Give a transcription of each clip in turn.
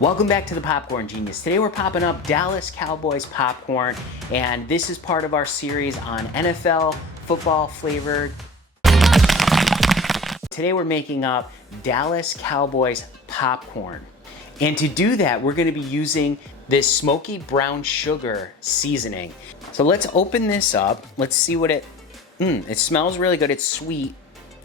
Welcome back to the Popcorn Genius. Today we're popping up Dallas Cowboys popcorn, and this is part of our series on NFL football flavored. Today we're making up Dallas Cowboys popcorn. And to do that, we're gonna be using this smoky brown sugar seasoning. So let's open this up. Let's see what it smells really good. It's sweet.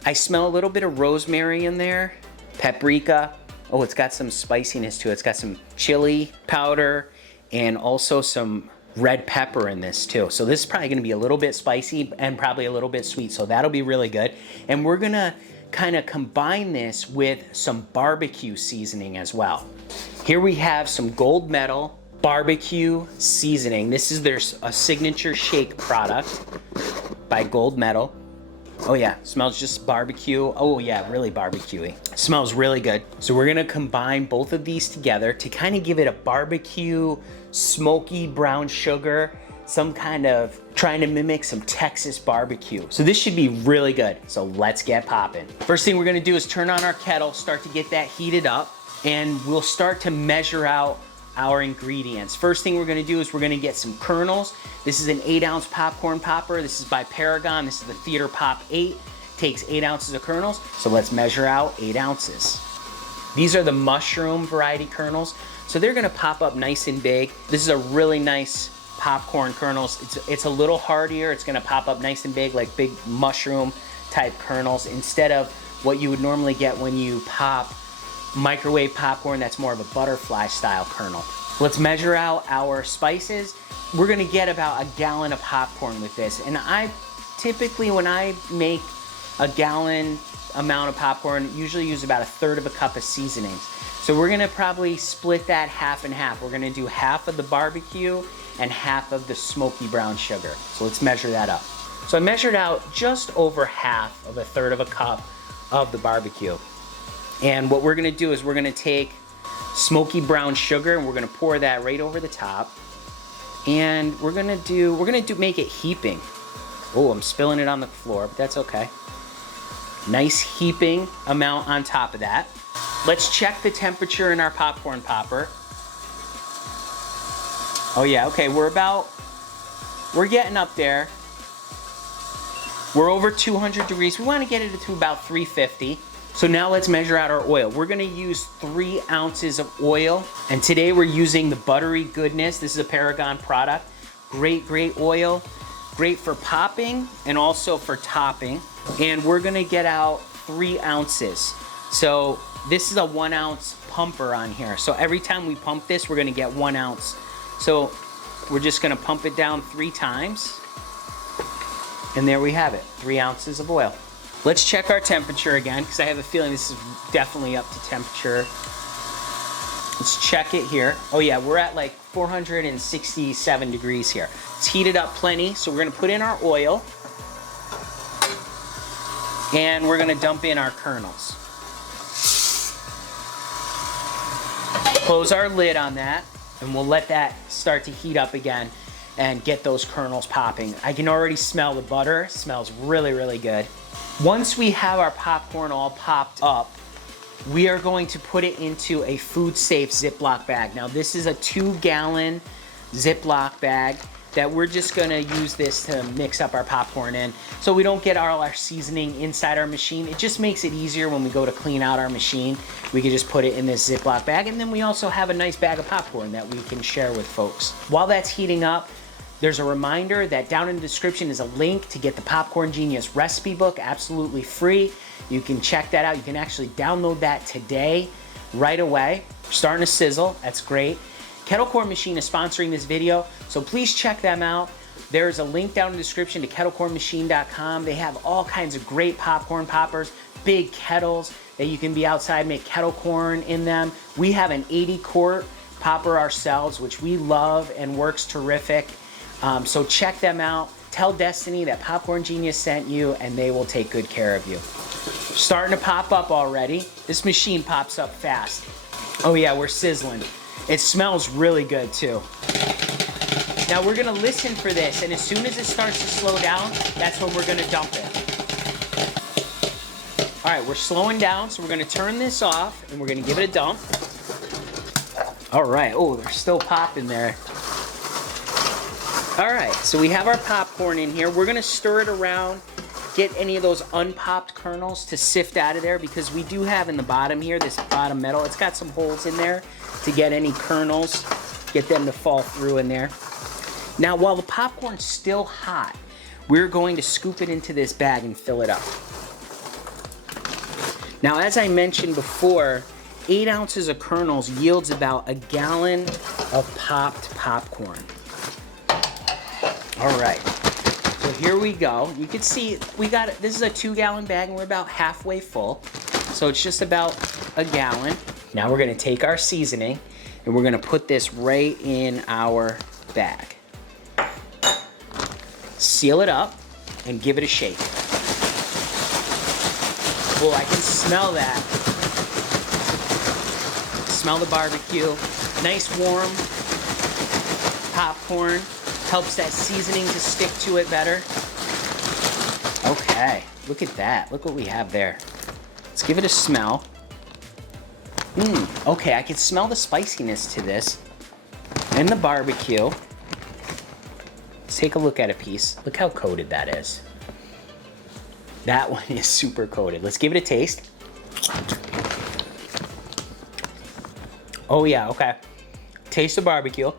I smell a little bit of rosemary in there, paprika. Oh, it's got some spiciness to it. It's got some chili powder and also some red pepper in this too. So this is probably gonna be a little bit spicy and probably a little bit sweet. So that'll be really good. And we're gonna kind of combine this with some barbecue seasoning as well. Here we have some Gold Medal barbecue seasoning. This is a signature shake product by Gold Medal. Oh yeah, smells just barbecue. Oh yeah, really barbecue-y. Smells really good. So we're gonna combine both of these together to kind of give it a barbecue, smoky brown sugar, some kind of trying to mimic some Texas barbecue. So this should be really good. So let's get popping. First thing we're gonna do is turn on our kettle, start to get that heated up, and we'll start to measure out our ingredients. First thing we're gonna do is we're gonna get some kernels. This is an 8-ounce popcorn popper. This is by Paragon. This is the Theater Pop 8. Takes 8 ounces of kernels. So let's measure out 8 ounces. These are the mushroom variety kernels. So they're gonna pop up nice and big. This is a really nice popcorn kernels. It's a little hardier. It's gonna pop up nice and big, like big mushroom type kernels, instead of what you would normally get when you pop microwave popcorn. That's more of a butterfly style kernel. Let's measure out our spices. We're gonna get about a gallon of popcorn with this. And I typically, when I make a gallon amount of popcorn, usually use about 1/3 of a cup of seasonings. So we're gonna probably split that half and half. We're gonna do half of the barbecue and half of the smoky brown sugar. So let's measure that up. So I measured out just over half of 1/3 of a cup of the barbecue. And what we're gonna do is we're gonna take smoky brown sugar and we're gonna pour that right over the top. And we're gonna make it heaping. Oh, I'm spilling it on the floor, but that's okay. Nice heaping amount on top of that. Let's check the temperature in our popcorn popper. Oh yeah, okay, we're getting up there. We're over 200 degrees. We wanna get it to about 350. So now let's measure out our oil. We're gonna use 3 ounces of oil. And today we're using the Buttery Goodness. This is a Paragon product. Great, great oil. Great for popping and also for topping. And we're gonna get out 3 ounces. So this is a 1 ounce pumper on here. So every time we pump this, we're gonna get 1 ounce. So we're just gonna pump it down 3 times. And there we have it, 3 ounces of oil. Let's check our temperature again, because I have a feeling this is definitely up to temperature. Let's check it here. Oh yeah, we're at like 467 degrees here. It's heated up plenty, so we're gonna put in our oil. And we're gonna dump in our kernels. Close our lid on that, and we'll let that start to heat up again and get those kernels popping. I can already smell the butter. It smells really, really good. Once we have our popcorn all popped up, we are going to put it into a food-safe Ziploc bag. Now this is a 2-gallon Ziploc bag that we're just gonna use this to mix up our popcorn in, so we don't get all our seasoning inside our machine. It just makes it easier when we go to clean out our machine. We can just put it in this Ziploc bag, and then we also have a nice bag of popcorn that we can share with folks. While that's heating up, there's a reminder that down in the description is a link to get the Popcorn Genius recipe book, absolutely free. You can check that out. You can actually download that today, right away. Starting to sizzle, that's great. Kettle Corn Machine is sponsoring this video, so please check them out. There's a link down in the description to kettlecornmachine.com. They have all kinds of great popcorn poppers, big kettles that you can be outside, make kettle corn in them. We have an 80-quart popper ourselves, which we love and works terrific. So check them out. Tell Destiny that Popcorn Genius sent you, and they will take good care of you. Starting to pop up already. This machine pops up fast. Oh yeah, we're sizzling. It smells really good too. Now we're gonna listen for this, and as soon as it starts to slow down, that's when we're gonna dump it. All right, we're slowing down, so we're gonna turn this off, and we're gonna give it a dump. All right, oh, they're still popping there. All right, so we have our popcorn in here. We're gonna stir it around, get any of those unpopped kernels to sift out of there, because we do have in the bottom here, this bottom metal, it's got some holes in there to get any kernels, get them to fall through in there. Now, while the popcorn's still hot, we're going to scoop it into this bag and fill it up. Now, as I mentioned before, 8 ounces of kernels yields about a gallon of popped popcorn. All right, so here we go. You can see we got it. This is a 2-gallon bag and we're about halfway full. So it's just about a gallon. Now we're gonna take our seasoning and we're gonna put this right in our bag. Seal it up and give it a shake. Oh, I can smell that. Smell the barbecue. Nice warm popcorn. Helps that seasoning to stick to it better. Okay, look at that. Look what we have there. Let's give it a smell. Okay, I can smell the spiciness to this and the barbecue. Let's take a look at a piece. Look how coated that is. That one is super coated. Let's give it a taste. Oh yeah, okay. Taste the barbecue.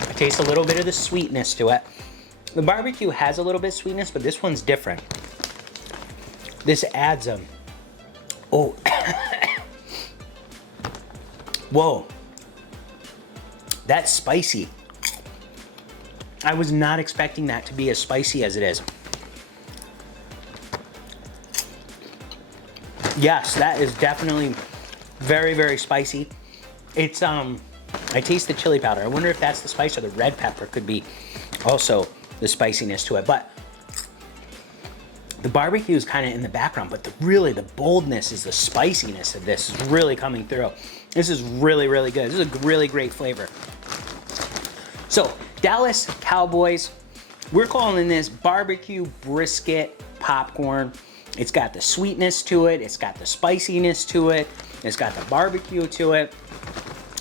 I taste a little bit of the sweetness to it. The barbecue has a little bit of sweetness, but this one's different. This adds a, oh. Whoa. That's spicy. I was not expecting that to be as spicy as it is. Yes, that is definitely very, very spicy. It's, I taste the chili powder. I wonder if that's the spice or the red pepper could be also the spiciness to it. But the barbecue is kind of in the background, but really the boldness is the spiciness of this is really coming through. This is really, really good. This is a really great flavor. So, Dallas Cowboys, we're calling this BBQ Briskett Popcorn. It's got the sweetness to it, it's got the spiciness to it, it's got the barbecue to it.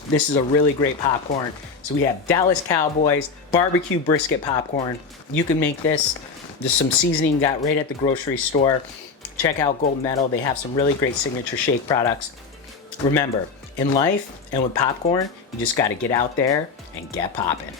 This is a really great popcorn. So we have Dallas Cowboys BBQ Briskett Popcorn. You can make this. There's some seasoning you got right at the grocery store. Check out Gold Medal. They have some really great signature shake products. Remember, in life and with popcorn, you just gotta get out there and get popping.